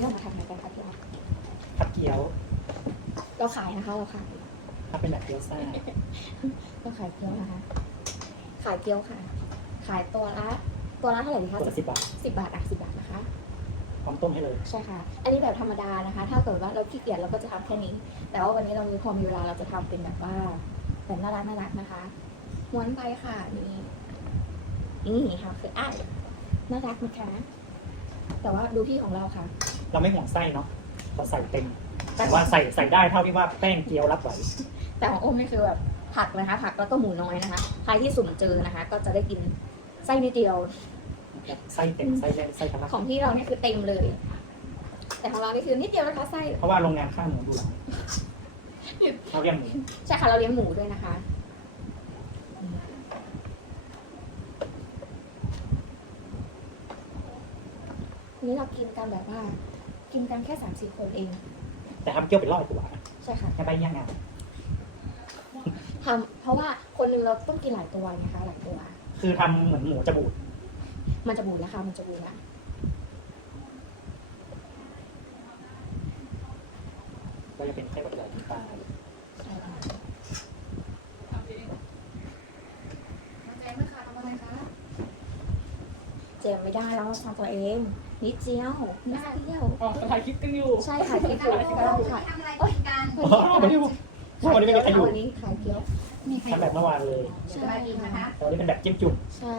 นี้เรามาทำอะไรกันคะพี่อ๊อฟผัดเกี๊ยวเราขายนะคะเราขายถ้าเป็นแบบเกี๊ยวซ่าเราขายเกี๊ยวนะคะ ขายเกี๊ยวค่ะ ขายตัวละตัวละเท่าไหร่ดีคะตัวละสิบบาทสิบบาทอะสิบบาทนะคะพร้อมต้มให้เลยใช่ค่ะ อันนี้แบบธรรมดานะคะ ถ้าเกิดว่าเราขี้เกียจเราก็จะทำแค่นี้ แต่ว่าวันนี้เรามีพอมีเวลาเราจะทำเป็นแบบว่าแบบน่ารักน่ารักนะคะม้วนไปค่ะนี่นี่ค่ะคืออ้ายน่ารักนะคะ แต่ว่าดูพี่ของเราค่ะ เราไม่ห่วงไส้เนาะเราใส่เต็ม แต่ว่าใส่ใส่ได้เท่าที่ว่าแป้งเกี๊ยวรับไหวแต่ของโอมนี่คือแบบผักนะคะ ผักแล้วก็หมูน้อยนะคะ ใครที่สุ่มเจอนะคะ ก็จะได้กินไส้นิดเดียว ไส้เต็มไส้แน่นไส้ทะลักของพี่เราเนี่ยคือเต็มเลย แต่ของเรานี่คือนิดเดียวนะคะไส้เพราะว่าโรงงานข้าวหมูดูหลังเราเรียกหมูใช่ค่ะเราเลี้ยงหมูด้วยนะคะวั นนี้เรากินกันแบบว่า กินกันแค่สามสี่คนเอง แต่ทำเกี๊ยวเป็นร้อยตัวใช่ค่ะแค่ใบย่างงานทำเพราะว่าคนหนึ่งเราต้องกินหลายตัวไงคะหลายตัว คือทำเหมือนหมูจะบูดมันจะบูดแล้วค่ะมันจะบูดแล้วก็จะเป็นไส้แบบใหญ่ที่ปลายใช่ค่ะ ทำเอง ใจไหมคะทำอะไรคะ เจมไม่ได้แล้วทำตัวเอง นิดเดียวนิดเดียวอ๋อถ่ายคลิปกันอยู่ ใช่ค่ะคิดอยู่กำลังถ่ายทำอะไรกินกันอ๋อวันนี้วันนี้ไม่มีใครอยู่วันนี้ขายเกี๊ยวมีใครทำแบบเมื่อวานเลยจะมากินนะคะแต่วันนี้เป็นแบบจิ้มจุ่มใช่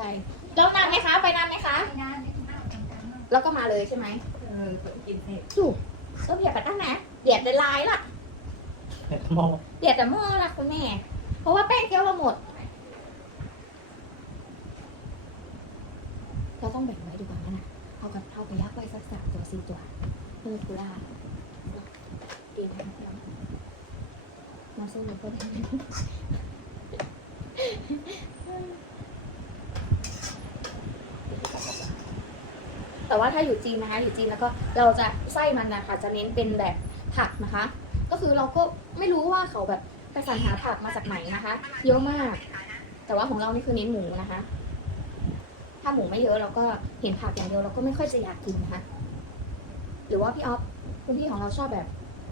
แล้วนานไหมคะไปนานไหมคะไม่นานไม่ถึงห้ากันกันแล้วก็มาเลยใช่ไหมเออกินเผ็ดถูกก็เบียดกันตั้งนะเบียดในไลน์ล่ะมองเบียดแต่หม้อล่ะคุณแม่เพราะว่าแป้งเกี๊ยวเราหมด เรา ต้องแบ่งไว้ดีกว่านั่นน่ะเอากับเอาไปยักไว้สักสามตัวสี่ตัวเพื่อกูได้ดีนะน้ำส้มหรือเปล่าแต่ว่าถ้าอยู่จีนนะคะอยู่จีนแล้วก็เราจะไส้มันนะคะจะเน้นเป็นแบบผักนะคะ ก็คือเราก็ไม่รู้ว่าเขาแบบไปสรรหาผักมาจากไหนนะคะ เยอะมาก แต่ว่าของเรานี่คือเน้นหมูนะคะ หมูไม่เยอะเราก็เห็นผักอย่างเดียวเราก็ไม่ค่อยจะอยากกินนะคะหรือว่าพี่ออฟคุณพี่ของเราชอบแบบ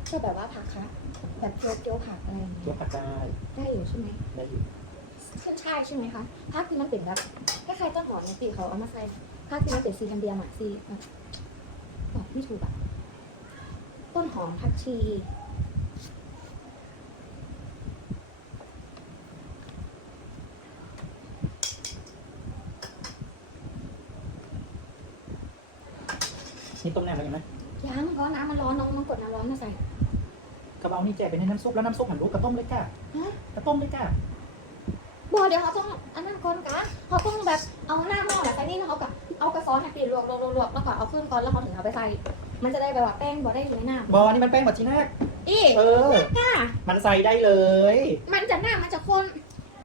ชอบแบบว่าผักคะแบบเกี๊ยวเกี๊ยวผักอะไรอย่างเกี๊เงี้ยวยผัดได้ได้อยู่ใช่ไหมได้อยู่ขึ้นช่ายใช่ไหมคะผักที่มันเป็นแบบคล้ายๆต้นหอมในปีเขาเอามาใส่ผักที่มันเป็นสีเดียมๆอะสีแบบบอกไม่ถูกอะต้นหอมผักชี นี่ต้มแน่แล้วยังไหมยังเพราะน้ำมันร้อนน้องมันกดน้ำร้อนมาใส่กระเป๋านี่แจกเป็นในน้ำซุปแล้วน้ำซุปหันลูกกระต้มเลยก้าฮะกระต้มเลยก้าบอกเดี๋ยวเขาต้องอันนั้นก่อนกันเขาต้องแบบเอาหน้าหม้อเนี่ยใส่นี่แล้วเขากับเอากระซ้อนเนี่ยปีลวกลวกลวกลวกแล้วก็เอาขึ้นก่อนแล้วเขาถึงเอาไปใส่ มันจะได้แบบว่าแป้งบอได้อยู่ในหน้าบอนี่มันแป้งบัตชินาอีเออก้ามันใส่ได้เลย มันจะหน้ามันจะข้น